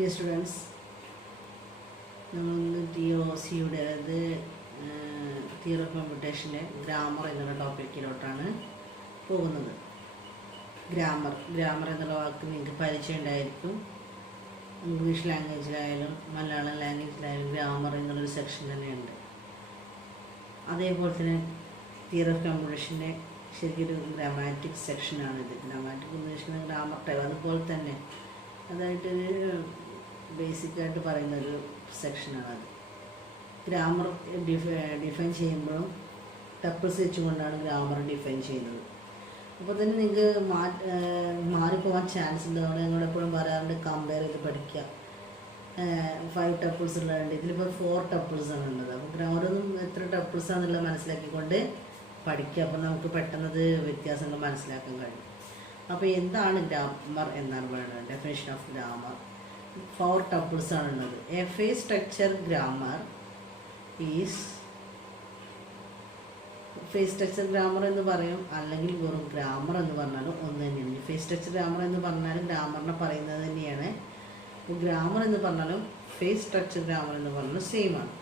Dear students, നമ്മളിന്ന് TOC-യുടെ theory of കമ്പ്യൂട്ടേഷൻ്റെ grammar എന്നുള്ള ടോപ്പിക്കിലോട്ടാണ് പോകുന്നത്. ഗ്രാമർ എന്നുള്ള വാക്ക് നിങ്ങൾക്ക് പരിചയം ഉണ്ടായിരിക്കും. ഇംഗ്ലീഷ് ലാംഗ്വേജിലായാലും മലയാളം ലാംഗ്വേജിലായാലും ഗ്രാമർ എന്നുള്ളൊരു സെക്ഷൻ തന്നെയുണ്ട്. അതേപോലെ തന്നെ തിയറി ഓഫ് കമ്പ്യൂട്ടേഷൻ്റെ ശരിക്കൊരു ഗ്രാമാറ്റിക് സെക്ഷനാണിത്. ഗ്രാമാറ്റിക് ഉദ്ദേശിക്കുന്നത് ഗ്രാമർ ടൈപ്പ്, അതുപോലെ തന്നെ അതായിട്ട് ബേസിക്കായിട്ട് പറയുന്നൊരു സെക്ഷനാണത്. ഗ്രാമർ ഡിഫൈൻ ചെയ്യുമ്പോഴും ടപ്പിൾസ് വെച്ചുകൊണ്ടാണ് ഗ്രാമർ ഡിഫൈൻ ചെയ്യുന്നത്. അപ്പോൾ തന്നെ നിങ്ങൾക്ക് മാറിപ്പോകാൻ ചാൻസ് ഉണ്ട്. അതുകൊണ്ട് ഞങ്ങൾ എപ്പോഴും പറയാറുണ്ട് കമ്പയർ ചെയ്ത് പഠിക്കുക. 5 ടപ്പിൾസ് ഉള്ളതുണ്ട്, ഇതിലിപ്പോൾ 4 ടപ്പിൾസ് ആണ് ഉള്ളത്. അപ്പോൾ ഓരോന്നും എത്ര ടപ്പിൾസ് ആണെന്നുള്ളത് മനസ്സിലാക്കിക്കൊണ്ട് പഠിക്കുക. അപ്പോൾ നമുക്ക് പെട്ടെന്നത് വ്യത്യാസങ്ങൾ മനസ്സിലാക്കാൻ കഴിയും. അപ്പോൾ എന്താണ് ഗ്രാമർ എന്നാണ് പറയുന്നത്. ഡെഫിനേഷൻ ഓഫ് ഗ്രാമർ 4 ടപ്പിൾസ് ആണുള്ളത്. A phrase structure grammar is, phrase structure grammar എന്ന് പറയും, അല്ലെങ്കിൽ വെറും ഗ്രാമർ എന്ന് പറഞ്ഞാലും ഒന്ന് തന്നെയാണ്. ഫേസ് സ്ട്രക്ചർ ഗ്രാമർ എന്ന് പറഞ്ഞാലും ഗ്രാമറിനെ പറയുന്നത് തന്നെയാണ്. അപ്പോൾ ഗ്രാമർ എന്ന് പറഞ്ഞാലും ഫേസ് സ്ട്രക്ചർ ഗ്രാമർ എന്ന് പറഞ്ഞാലും സെയിം ആണ്.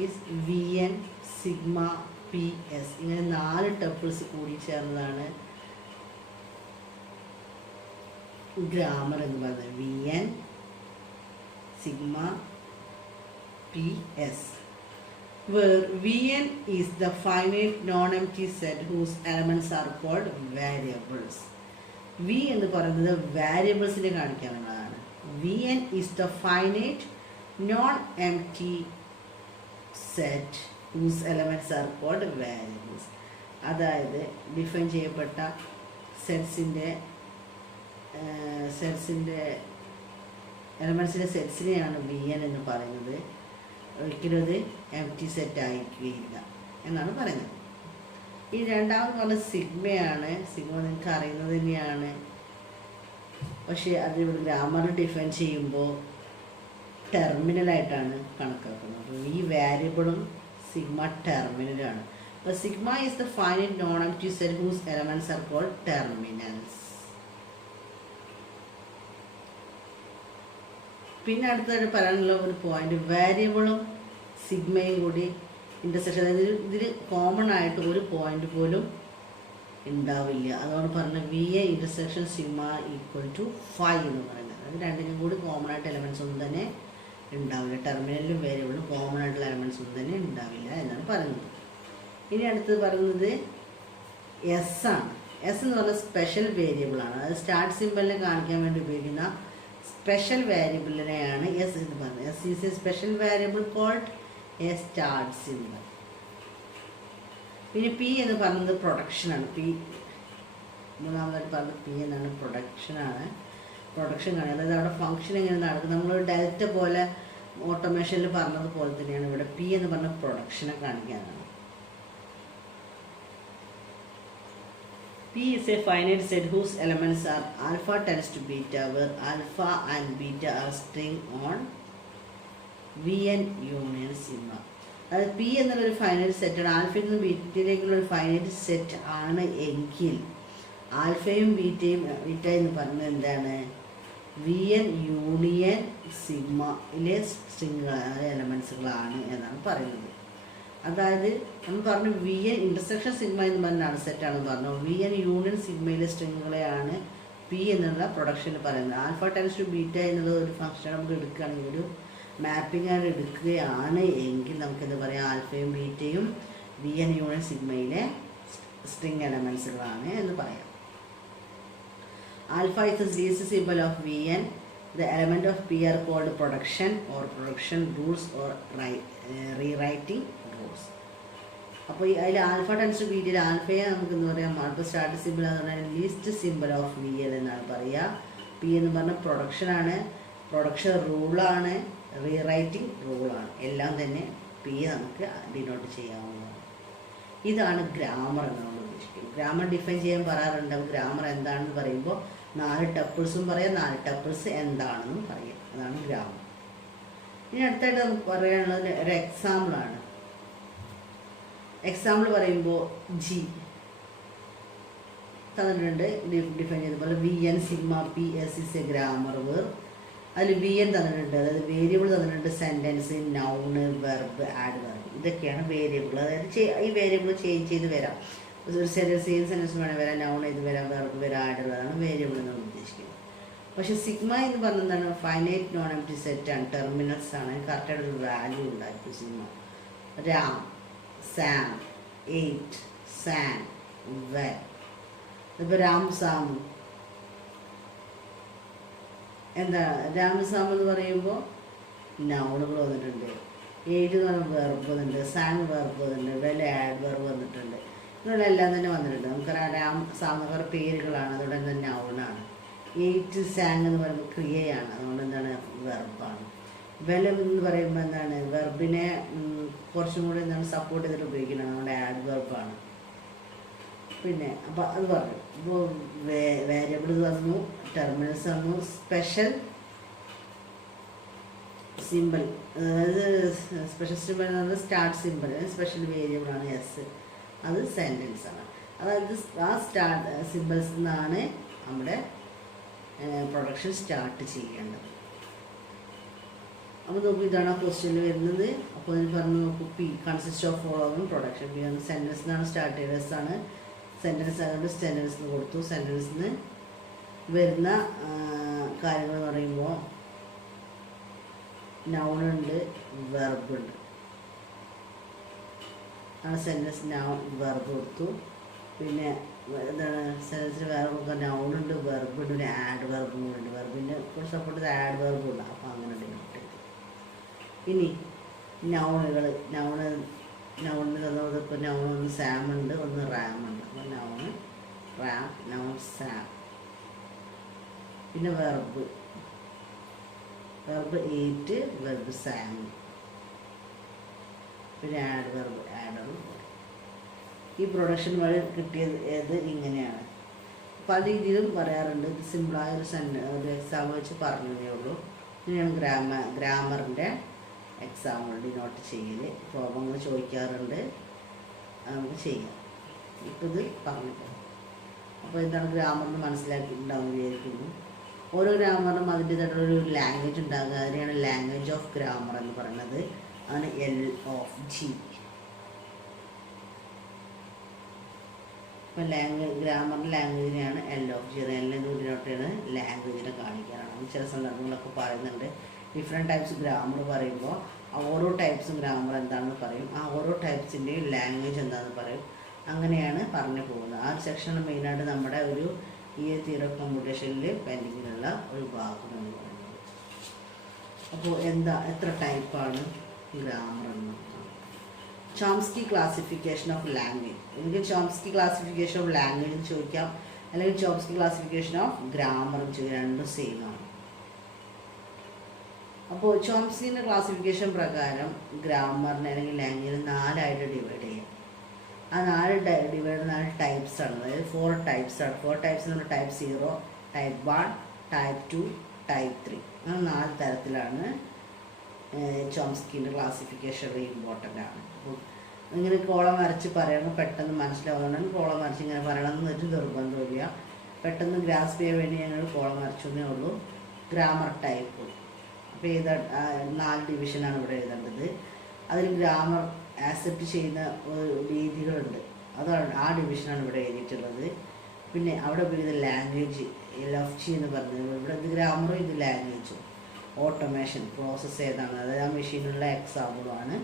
ഈസ് VN, സിഗ്മ, PS ഇങ്ങനെ 4 ടപ്പിൾസ് കൂടി ചേർന്നതാണ് ഗ്രാമർ എന്ന് പറയുന്നത്. VN, sigma, PS, where VN is the finite non-empty set whose elements are called variables. V എന്ന് പറയുന്നത് വാരിയബിൾസിനെ കാണിക്കാനുള്ളതാണ്. VN is the finite non-empty set whose elements are called variables. അതായത് define ചെയ്യപ്പെട്ട സെറ്റ്സിൻ്റെ എലമെൻസിൻ്റെ സെറ്റ്സിനെയാണ് VN എന്ന് പറയുന്നത്. ഒരിക്കലും അത് എംപ്റ്റി സെറ്റ് ആയിരിക്കുകയില്ല എന്നാണ് പറയുന്നത്. ഈ രണ്ടാമത് പറഞ്ഞ സിഗ്മയാണ്. സിഗ്മ നിങ്ങൾക്ക് അറിയുന്നത് തന്നെയാണ്, പക്ഷേ അത് ഇവിടെ ഗ്രാമർ ഡിഫൈൻ ചെയ്യുമ്പോൾ ടെർമിനലായിട്ടാണ് കണക്കാക്കുന്നത്. അപ്പോൾ ഈ വാരിയബിളും സിഗ്മ ടെർമിനലാണ്. അപ്പോൾ sigma is the finite non empty set whose elements are called terminals. പിന്നെ അടുത്തതായിട്ട് പറയാനുള്ള ഒരു പോയിന്റ്, വാരിയബിളും സിഗ്മയും കൂടി ഇൻ്റർസെക്ഷൻ, അതായത് ഇതിൽ കോമൺ ആയിട്ട് ഒരു പോയിന്റ് പോലും ഉണ്ടാവില്ല. അതുകൊണ്ട് പറഞ്ഞ VA intersection sigma equal to 5 എന്ന് പറയുന്നത്. അത് രണ്ടിനും കൂടി കോമൺ ആയിട്ട് എലമെൻറ്റ്സ് ഒന്നും തന്നെ ഉണ്ടാവില്ല. ടെർമിനലിലും വേരിയബിളും കോമൺ ആയിട്ടുള്ള എലമെൻറ്റ്സ് ഒന്നും തന്നെ ഉണ്ടാവില്ല എന്നാണ് പറയുന്നത്. ഇനി അടുത്തത് പറയുന്നത് S ആണ്. S എന്ന് പറഞ്ഞാൽ സ്പെഷ്യൽ വേരിയബിളാണ്. അത് സ്റ്റാർട്ട് സിമ്പലിനെ കാണിക്കാൻ വേണ്ടി ഉപയോഗിക്കുന്ന സ്പെഷ്യൽ വേരിയബിളിനെയാണ് S എന്ന് പറയുന്നത്. S is a special variable called a start symbol. പിന്നെ P എന്ന് പറയുന്നത് പ്രൊഡക്ഷനാണ്. മൂന്നാമതായിട്ട് പറഞ്ഞത് P എന്നാണ്, പ്രൊഡക്ഷനാണ്. പ്രൊഡക്ഷൻ കാണിക്കുക, അതായത് അവിടെ ഫംഗ്ഷൻ എങ്ങനെ നടക്കും. നമ്മൾ ഡെൽറ്റ പോലെ ഓട്ടോമേഷനിൽ പറഞ്ഞതുപോലെ തന്നെയാണ് ഇവിടെ P എന്ന് പറഞ്ഞ പ്രൊഡക്ഷനെ കാണിക്കാനാണ്. P is a finite set whose elements are alpha tends to beta, where alpha and beta are string on VN union sigma. അതായത് P എന്നുള്ളൊരു ഫൈനൈറ്റ് സെറ്റാണ്. ആൽഫയിൽ നിന്ന് ബീറ്റയിലേക്കുള്ള ഒരു ഫൈനൈറ്റ് സെറ്റ് ആണ് എങ്കിൽ ആൽഫയും ബീറ്റ എന്ന് പറയുന്നത് എന്താണ്? VN യൂണിയൻ സിഗ്മയിലെ സ്ട്രിങ്ങുകളായ എലമെൻസുകളാണ് എന്നാണ് പറയുന്നത്. അതായത് നമ്മൾ പറഞ്ഞു VN ഇൻ്റർസെക്ഷൻ സിഗ്മ എന്ന് പറഞ്ഞാണ് സെറ്റാണെന്ന് പറഞ്ഞു. VN യൂണിയൻ സിഗ്മയിലെ സ്ട്രിങ്ങുകളെയാണ് P എന്നുള്ള പ്രൊഡക്ഷനിൽ പറയുന്നത്. ആൽഫ ടെൻസ് ടു ബീറ്റ എന്നുള്ള ഒരു ഫംഗ്ഷൻ നമുക്ക് എടുക്കുകയാണെങ്കിൽ, ഒരു മാപ്പിംഗ് ആയിട്ട് എടുക്കുകയാണ് എങ്കിൽ നമുക്കെന്ത് പറയാം? ആൽഫയും ബീറ്റയും VN യൂണിയൻ സിഗ്മയിലെ സ്ട്രിങ് എലമെൻസുകളാണ് എന്ന് പറയാം. Alpha is the least symbol of VN. The element of P are called production or production rules or rewriting rules. അപ്പോൾ അതിൽ ആൽഫ ടെൻസ് ടു ബീറ്റയിൽ ആൽഫയെ നമുക്ക് എന്താ പറയുക? ഇപ്പോൾ സ്റ്റാർട്ട് സിമ്പിൾ എന്ന് പറഞ്ഞാൽ ലീസ്റ്റ് സിമ്പിൾ ഓഫ് VN എന്നാണ് പറയുക. P എന്ന് പറഞ്ഞാൽ പ്രൊഡക്ഷനാണ്, പ്രൊഡക്ഷൻ റൂളാണ്, റീറൈറ്റിംഗ് റൂളാണ്. എല്ലാം തന്നെ P നമുക്ക് ഡിനോട്ട് ചെയ്യാവുന്നതാണ്. ഇതാണ് ഗ്രാമർ എന്നാണ് ഉദ്ദേശിക്കുന്നത്. ഗ്രാമർ ഡിഫൈൻ ചെയ്യാൻ പറയാറുണ്ട്. ഗ്രാമർ എന്താണെന്ന് പറയുമ്പോൾ 4 ടപ്പിൾസും പറയാം, 4 ടപ്പിൾസ് എന്താണെന്നും പറയാം. അതാണ് ഗ്രാമർ. ഇനി അടുത്തായിട്ട് നമുക്ക് പറയാനുള്ളത് ഒരു എക്സാമ്പിളാണ്. എക്സാമ്പിൾ പറയുമ്പോൾ G തന്നിട്ടുണ്ട്, ഡിഫൈൻ ചെയ്തതുപോലെ VN sigma PS is a grammar where അതിൽ VN തന്നിട്ടുണ്ട്, അതായത് വേരിയബിൾ തന്നിട്ടുണ്ട്, sentence, noun, verb, add verb. ഇതൊക്കെയാണ് വേരിയബിൾ. അതായത് ഈ വേരിയബിൾ ചേഞ്ച് ചെയ്ത് വരാം. ഒരു സെൻറ്റൻസ് വേണം വരാം, നൗൺ ഇത് വരാം, വെർബ് വരാം, ആഡ് വരാണ് വേരിയബിൾ എന്നാണ് ഉദ്ദേശിക്കുന്നത്. പക്ഷെ സിഗ്മ എന്ന് പറഞ്ഞതാണ് ഫൈനൈറ്റ് നോൺ എംപ്റ്റി സെറ്റ് ആണ്, ടെർമിനൽസ് ആണ്. കറക്റ്റായിട്ടൊരു വാല്യൂ ഉണ്ടായിരിക്കും sigma. Ram, Sam, 8, San, when. ഇപ്പോൾ രാം സാം എന്താ, രാമസാം എന്ന് പറയുമ്പോൾ നൗണുകൾ വന്നിട്ടുണ്ട്, 8 എന്ന് പറയുമ്പോൾ വെർബ് വന്നിട്ടുണ്ട്, സാൻ വെർബ് വന്നിട്ടുണ്ട്, വെൽ ആഡ് വെർബ് വന്നിട്ടുണ്ട്. ഇങ്ങനെയുള്ള എല്ലാം തന്നെ വന്നിട്ടുണ്ട്. നമുക്കറിയാം രാം സാം എന്ന് പറയുന്ന പേരുകളാണ്, അതുകൊണ്ട് തന്നെ നൗണാണ്. 8 സാങ് എന്ന് പറയുമ്പോൾ ക്രിയയാണ്, അതുകൊണ്ട് എന്താണ് വെർബാണ്. വെലം എന്ന് പറയുമ്പോൾ എന്താണ് വെർബിനെ കുറച്ചും കൂടി എന്താണ് സപ്പോർട്ട് ചെയ്തിട്ട് ഉപയോഗിക്കുന്നത്, അതുകൊണ്ട് ആഡ് വെർബാണ്. പിന്നെ അപ്പോൾ അത് പറഞ്ഞു. ഇപ്പോൾ വേരിയബിൾ തന്നു, ടെർമിനൽസ് തന്നു, സ്പെഷ്യൽ സിമ്പിൾ, അതായത് സ്പെഷ്യൽ സിമ്പിൾ എന്ന് പറഞ്ഞാൽ സ്റ്റാർട്ട് സിമ്പിൾ, സ്പെഷ്യൽ വേരിയബിളാണ് എസ്, അത് സെൻറ്റൻസ് ആണ്. അതായത് ആ സ്റ്റാർട്ട് സിമ്പിൾസിൽ നിന്നാണ് നമ്മുടെ പ്രൊഡക്ഷൻ സ്റ്റാർട്ട് ചെയ്യേണ്ടത്. അപ്പോൾ നോക്കൂ, ഇതാണ് ആ ക്വസ്റ്റ്യനിൽ വരുന്നത്. അപ്പോൾ അതിന് പറഞ്ഞു നോക്കൂ, P consist of following production. P ആണ് സെൻറ്റൻസിൽ നിന്നാണ് സ്റ്റാർട്ട് ചെയ്തത്, എസ് ആണ് സെൻറ്റൻസ് ആയതുകൊണ്ട് സെൻറ്റൻസിന് കൊടുത്തു. സെൻറ്റൻസിന് വരുന്ന കാര്യങ്ങൾ എന്ന് പറയുമ്പോൾ നൗണുണ്ട്, വെർബുണ്ട്. ആണ് സെൻറ്റൻസ് നൗൺ വെർബ് കൊടുത്തു. പിന്നെ എന്താണ് സെൻറ്റൻസിന് വേറെ കൊടുക്കുക, നൗണുണ്ട്, വെർബുണ്ട്, പിന്നെ ആഡ് വെർബും കൂടെ ഉണ്ട്. വെർബിൻ്റെ കുറച്ച് സപ്പോർട്ട് ചെയ്ത് ആഡ് വെർബും ഉണ്ട്. അപ്പോൾ അങ്ങനെ ഡിനോട്ട് ചെയ്തു. ഇനി നൗണുകൾ, നൗണിന് തന്നത് ഇപ്പോൾ നൗൺ ഒന്ന് സാം ഉണ്ട്, ഒന്ന് റാം ഉണ്ട്. അപ്പോൾ നൗണ് റാം, നൗൺ സാം. പിന്നെ വെർബ് 8, വെർബ് സാം. പിന്നെ ആഡ് വെർബ് ആഡറും. ഈ പ്രൊഡക്ഷൻ വഴി കിട്ടിയത് ഏത് ഇങ്ങനെയാണ്. പല രീതിയിലും പറയാറുണ്ട്. ഇത് സിമ്പിളായ ഒരു എക്സാം വെച്ച് പറഞ്ഞതേ ഉള്ളൂ. ഇങ്ങനെയാണ് ഗ്രാമറിൻ്റെ എക്സാമുകൾ ഡിനോട്ട് ചെയ്യൽ. പ്രോബ്ലങ്ങൾ ചോദിക്കാറുണ്ട്, നമുക്ക് ചെയ്യാം. ഇപ്പോൾ ഇത് പറഞ്ഞിട്ട് അപ്പോൾ എന്താണ് ഗ്രാമറിന് മനസ്സിലാക്കിയിട്ടുണ്ടാവും വിചാരിക്കുന്നു. ഓരോ ഗ്രാമറിനും അതിൻ്റേതായിട്ടുള്ളൊരു ലാംഗ്വേജ് ഉണ്ടാകുക, അതിനെയാണ് ലാംഗ്വേജ് ഓഫ് ഗ്രാമർ എന്ന് പറയുന്നത്. ആണ് LOG. ഇപ്പോൾ ഗ്രാമറിൻ്റെ ലാംഗ്വേജിനെയാണ് LOG. എല്ലാം ഡിനോട്ടാണ് ലാംഗ്വേജിനെ കാണിക്കാനാണ്. ചില സന്ദർഭങ്ങളൊക്കെ പറയുന്നുണ്ട്. ഡിഫറെൻറ്റ് ടൈപ്സ് ഗ്രാമർ പറയുമ്പോൾ ഓരോ ടൈപ്സും ഗ്രാമർ എന്താണെന്ന് പറയും, ആ ഓരോ ടൈപ്സിൻ്റെയും ലാംഗ്വേജ് എന്താണെന്ന് പറയും. അങ്ങനെയാണ് പറഞ്ഞു പോകുന്നത്. ആ ഒരു സെക്ഷനാണ് മെയിനായിട്ട് നമ്മുടെ ഒരു ഈ തിയറി ഓഫ് കമ്പ്യൂട്ടേഷനിൽ പെൻഡിങ്ങിലുള്ള ഒരു ഭാഗം എന്ന് പറയുന്നത്. അപ്പോൾ എത്ര ടൈപ്പാണ് ഗ്രാമർ എന്ന്. Chomsky classification of language. എനിക്ക് ചോംസ്കി ക്ലാസിഫിക്കേഷൻ ഓഫ് ലാംഗ്വേജ് എന്ന് ചോദിക്കാം, അല്ലെങ്കിൽ ചോംസ്കി ക്ലാസിഫിക്കേഷൻ ഓഫ് ഗ്രാമർ എന്ന് ചോദിക്കാം. രണ്ടും സെയിം ആണ്. അപ്പോൾ ചോംസ്കിൻ്റെ ക്ലാസിഫിക്കേഷൻ പ്രകാരം ഗ്രാമറിനെ അല്ലെങ്കിൽ ലാംഗ്വേജിനെ 4ആയിട്ട് ഡിവൈഡ് ചെയ്യാം. ആ 4 ടൈപ്സ് ആണ്, അതായത് 4 ടൈപ്സ് ആണ്. 4 ടൈപ്സ് എന്ന് പറഞ്ഞാൽ ടൈപ്പ് 0, ടൈപ്പ് 1, ടൈപ്പ് 2, ടൈപ്പ് 3. അങ്ങനെ 4 തരത്തിലാണ് ചോംസ്കിൻ്റെ ക്ലാസിഫിക്കേഷൻ ഇമ്പോർട്ടൻ്റ് ആണ്. അപ്പോൾ ഇങ്ങനെ കോളം വരച്ച് പറയണം, പെട്ടെന്ന് മനസ്സിലാവുന്നതാണ് കോളം വരച്ച് ഇങ്ങനെ പറയണമെന്ന് ഒരു നിർബന്ധമില്ല. പെട്ടെന്ന് ഗ്രാസ്പ് ചെയ്യാൻ വേണ്ടി ഞങ്ങൾ കോളം വരച്ചതേ ഉള്ളൂ. Grammar type. അപ്പോൾ 4 ഡിവിഷനാണ് ഇവിടെ എഴുതേണ്ടത്. അതിൽ ഗ്രാമർ ആക്സെപ്റ്റ് ചെയ്യുന്ന രീതികളുണ്ട്, അതാണ് ആ ഡിവിഷനാണ് ഇവിടെ എഴുതിയിട്ടുള്ളത്. പിന്നെ അവിടെ ഉപയോഗിക്കുന്ന ലാംഗ്വേജ് LOG എന്ന് പറഞ്ഞത്, ഇവിടെ ഇത് ഗ്രാമറും ഇത് ലാംഗ്വേജും. ഓട്ടോമേഷൻ പ്രോസസ്സ് ഏതാണ്, അതായത് ആ മെഷീനുള്ള എക്സാമ്പിളുമാണ്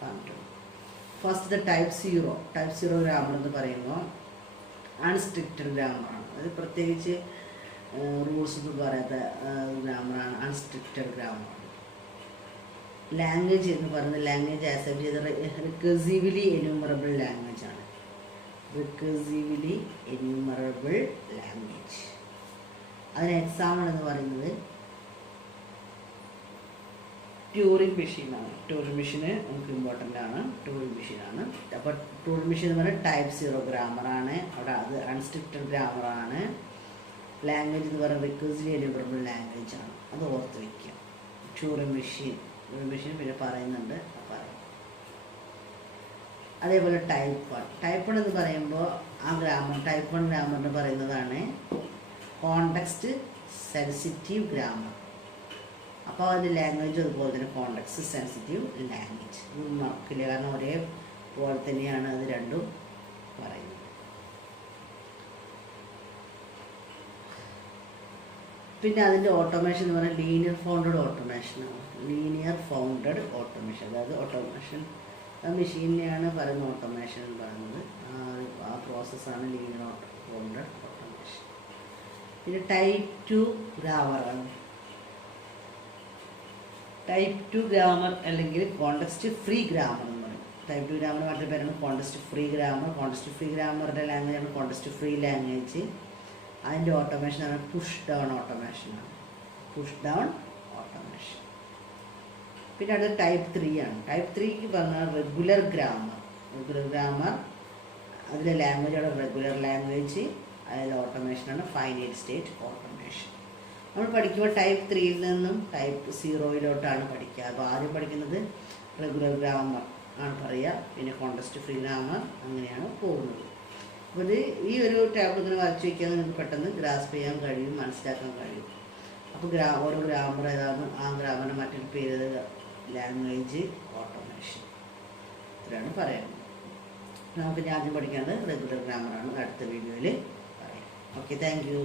പറഞ്ഞിട്ടുള്ളത്. First type 0. ടൈപ്പ് 0 ഗ്രാമർ എന്ന് പറയുമ്പോൾ അൺസ്ട്രിക്റ്റഡ് ഗ്രാമറാണ്. അത് പ്രത്യേകിച്ച് റൂൾസ് ഒന്നും പറയാത്ത ഗ്രാമറാണ്, അൺസ്ട്രിക്റ്റഡ് ഗ്രാമറാണ്. ലാംഗ്വേജ് എന്ന് പറയുന്നത് ലാംഗ്വേജ് ആക്സെപ്റ്റ് ചെയ്ത റിക്കർസീവ്ലി എന്യൂമറബിൾ ലാംഗ്വേജ് ആണ്. റിക്കർസീവ്ലി എന്യൂമറബിൾ ലാംഗ്വേജ്. അതിന് എക്സാമ്പിൾ എന്ന് പറയുന്നത് ട്യൂറിംഗ് മെഷീനാണ്. ട്യൂറിംഗ് മെഷീന് നമുക്ക് ഇമ്പോർട്ടൻ്റ് ആണ്. ട്യൂറിംഗ് മെഷീനാണ്. അപ്പോൾ ട്യൂറിംഗ് മെഷീൻ എന്ന് പറഞ്ഞാൽ ടൈപ്പ് 0 ഗ്രാമറാണ്. അവിടെ അത് അൺസ്ട്രിക്റ്റഡ് ഗ്രാമറാണ്. ലാംഗ്വേജ് എന്ന് പറയുന്നത് റിക്കർസീവ്ലി എന്യൂമറബിൾ ലാംഗ്വേജ് ആണ്. അത് ഓർത്ത് വയ്ക്കുക. ട്യൂറിംഗ് മെഷീൻ പിന്നെ പറയുന്നുണ്ട്, പറയാം. അതേപോലെ ടൈപ്പ് 1. ടൈപ്പ് 1 എന്ന് പറയുമ്പോൾ ആ ഗ്രാമർ ടൈപ്പ് 1 ഗ്രാമറിന് പറയുന്നതാണ് കോണ്ടെക്സ്റ്റ് സെൻസിറ്റീവ് ഗ്രാമർ. അപ്പോൾ അതിൻ്റെ ലാംഗ്വേജ് അതുപോലെ തന്നെ കോണ്ടെക്സ്റ്റ് സെൻസിറ്റീവ് ലാംഗ്വേജ് മറക്കില്ല, കാരണം ഒരേ പോലെ തന്നെയാണ് അത് രണ്ടും പറയുന്നത്. പിന്നെ അതിൻ്റെ ഓട്ടോമേഷൻ എന്ന് പറയുന്നത് ലീനിയർ ഫൗണ്ടഡ് ഓട്ടോമേഷനാണ്. ലീനിയർ ഫൗണ്ടഡ് ഓട്ടോമേഷൻ, അതായത് ഓട്ടോമേഷൻ മെഷീനിനെയാണ് പറയുന്നത് ഓട്ടോമേഷൻ എന്ന് പറയുന്നത്. ആ പ്രോസസ്സാണ് ലീനിയർ ഫൗണ്ടഡ് ഓട്ടോമേഷൻ. പിന്നെ ടൈപ്പ് 2 ഗ്രാമറാണ്. ടൈപ്പ് 2 ഗ്രാമർ അല്ലെങ്കിൽ കോണ്ടെക്സ്റ്റ് ഫ്രീ ഗ്രാമർ എന്ന് പറയും. ടൈപ്പ് 2 ഗ്രാമർ മറ്റൊരു പേരാണ് context free grammar. Context free ഗ്രാമറിൻ്റെ ലാംഗ്വേജാണ് കോണ്ടെക്സ്റ്റ് ഫ്രീ ലാംഗ്വേജ്. അതിൻ്റെ ഓട്ടോമേഷനാണ് പുഷ് ഡൗൺ ഓട്ടോമേഷനാണ്. Push down automation. പിന്നെ അടുത്ത ടൈപ്പ് 3 ആണ്. ടൈപ്പ് 3ക്ക് പറഞ്ഞാൽ റെഗുലർ ഗ്രാമർ. റെഗുലർ ഗ്രാമർ അതിലെ ലാംഗ്വേജാണ് റെഗുലർ ലാംഗ്വേജ്. അതിൽ ഓട്ടോമേഷനാണ് ഫൈനൈറ്റ് സ്റ്റേറ്റ് ഓട്ടോമേഷൻ. നമ്മൾ പഠിക്കുമ്പോൾ ടൈപ്പ് 3യിൽ നിന്നും ടൈപ്പ് 0യിലോട്ടാണ് പഠിക്കുക. അപ്പോൾ ആദ്യം പഠിക്കുന്നത് റെഗുലർ ഗ്രാമർ ആണ് പറയുക, പിന്നെ കോണ്ടെക്സ്റ്റ് ഫ്രീ ഗ്രാമർ, അങ്ങനെയാണ് പോകുന്നത്. അപ്പോൾ ഇത് ഈ ഒരു ടേബിൾ ഇങ്ങനെ വരച്ച് വയ്ക്കാൻ നിങ്ങൾക്ക് പെട്ടെന്ന് ഗ്രാസ്പ് ചെയ്യാൻ കഴിയും, മനസ്സിലാക്കാൻ കഴിയും. അപ്പോൾ ഓരോ ഗ്രാമർ ഏതാണ്, ആ ഗ്രാമറിന് മറ്റൊരു പേര് ലാംഗ്വേജ് ഓട്ടോമേഷൻ, ഇത്രയാണ് പറയുന്നത്. നമുക്ക് ആദ്യം പഠിക്കേണ്ടത് റെഗുലർ ഗ്രാമറാണ്. അടുത്ത വീഡിയോയിൽ പറയാം. Okay, thank you.